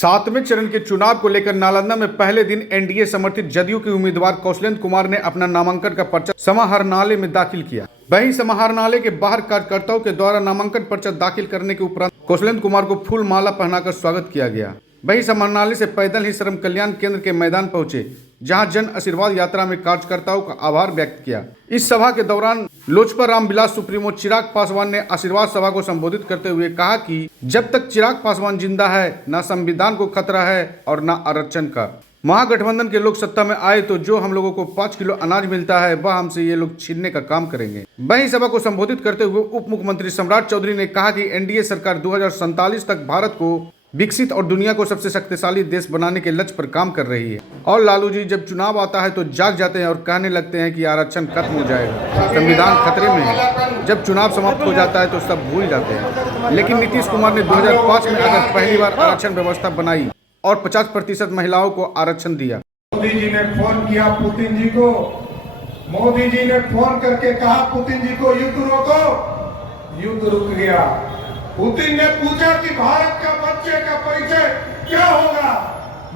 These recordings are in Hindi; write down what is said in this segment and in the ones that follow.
सातवें चरण के चुनाव को लेकर नालंदा में पहले दिन एनडीए समर्थित जदयू के उम्मीदवार कौशलेंद्र कुमार ने अपना नामांकन का पर्चा समाहरणालय में दाखिल किया। वहीं समाहरणालय के बाहर कार्यकर्ताओं के द्वारा नामांकन पर्चा दाखिल करने के उपरांत कौशलेंद्र कुमार को फूल माला पहनाकर स्वागत किया गया। वहीं समाहरणालय से पैदल ही श्रम कल्याण केंद्र के मैदान पहुंचे, जहां जन आशीर्वाद यात्रा में कार्यकर्ताओं का आभार व्यक्त किया। इस सभा के दौरान लोजपा रामविलास सुप्रीमो चिराग पासवान ने आशीर्वाद सभा को संबोधित करते हुए कहा कि जब तक चिराग पासवान जिंदा है, न संविधान को खतरा है और न आरक्षण का। महागठबंधन के लोग सत्ता में आए तो जो हम लोगों को 5 किलो अनाज मिलता है वह हमसे ये लोग छीनने का काम करेंगे। वहीं सभा को संबोधित करते हुए उप मुख्यमंत्री सम्राट चौधरी ने कहा कि एनडीए सरकार 2047 तक भारत को विकसित और दुनिया को सबसे शक्तिशाली देश बनाने के लक्ष्य पर काम कर रही है। और लालू जी जब चुनाव आता है तो जाग जाते हैं और कहने लगते हैं कि आरक्षण खत्म हो जाएगा, संविधान खतरे में है। जब चुनाव समाप्त हो जाता है तो सब भूल जाते हैं। लेकिन नीतीश कुमार ने 2005 में अगर पहली बार आरक्षण व्यवस्था बनाई और 50% महिलाओं को आरक्षण दिया। मोदी जी ने फोन किया पुतिन जी को, मोदी जी ने फोन करके कहा पुतिन जी को युद्ध रोको, युद्ध रुक गया। पुतिन ने पूछा कि भारत का बच्चे का परिचय क्या होगा,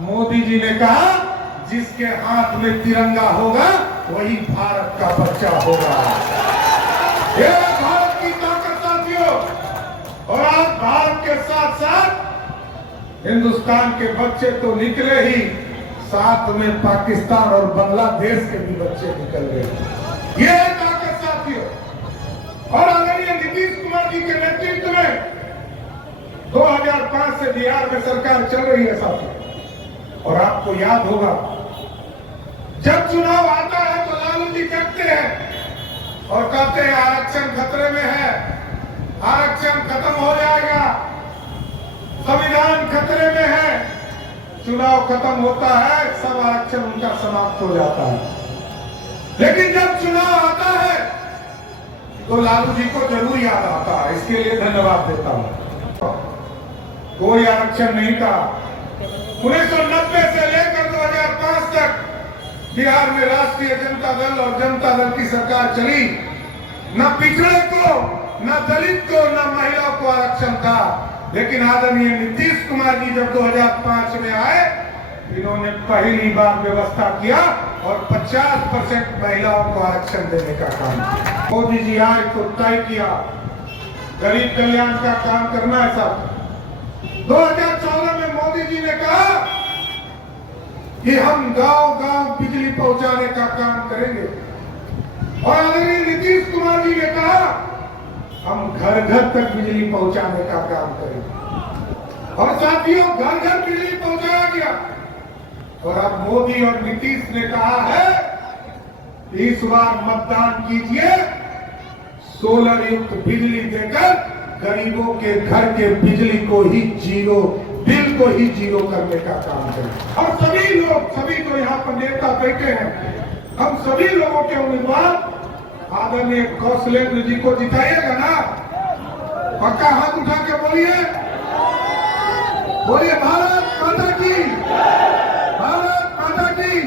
मोदी जी ने कहा जिसके हाथ में तिरंगा होगा वही भारत का बच्चा होगा। ये भारत की ताकत साथियों। और आज भारत के साथ साथ हिंदुस्तान के बच्चे तो निकले ही, साथ में पाकिस्तान और बांग्लादेश के भी बच्चे निकल गए। ये ताकत साथियों। और आदरणीय नीतीश कुमार जी के नेतृत्व में 2005 से बिहार में सरकार चल रही है साथियों। और आपको याद होगा जब चुनाव आता है तो लालू जी कहते हैं और कहते हैं आरक्षण खतरे में है, आरक्षण खत्म हो जाएगा, संविधान खतरे में है। चुनाव खत्म होता है, सब आरक्षण उनका समाप्त हो जाता है। लेकिन जब चुनाव आता है तो लालू जी को जरूर याद आता है। इसके लिए धन्यवाद देता हूं। कोई आरक्षण नहीं था। 1990 से लेकर 2005 तक बिहार में राष्ट्रीय जनता दल और जनता दल की सरकार चली। न पिछड़े को, न दलित को, न महिलाओं को आरक्षण था। लेकिन आदरणीय नीतीश कुमार जी जब 2005 में आए, इन्होंने पहली बार व्यवस्था किया और 50% महिलाओं को आरक्षण देने का काम किया। मोदी जी आए तो तय किया गरीब कल्याण का काम करना है सब। 2014 में मोदी जी ने कहा कि हम गांव-गांव बिजली पहुंचाने का काम करेंगे। और आदरणीय नीतीश कुमार जी ने कहा हम घर-घर तक बिजली पहुंचाने का काम करेंगे। और साथियों घर-घर बिजली पहुंचाया गया। और अब मोदी और नीतीश ने कहा है इस बार मतदान कीजिए, सोलर युक्त बिजली देकर गरीबों के घर के बिजली को ही जीरो, बिल को ही जीरो करने का काम करें। और सभी लोग, सभी तो यहाँ पर नेता बैठे हैं, हम सभी लोगों के उम्मीदवार आदरणीय कौशलेंद्र जी को जिताइएगा ना? पक्का हाथ उठा के बोलिए, बोलिए भारत माता की, भारत माता की।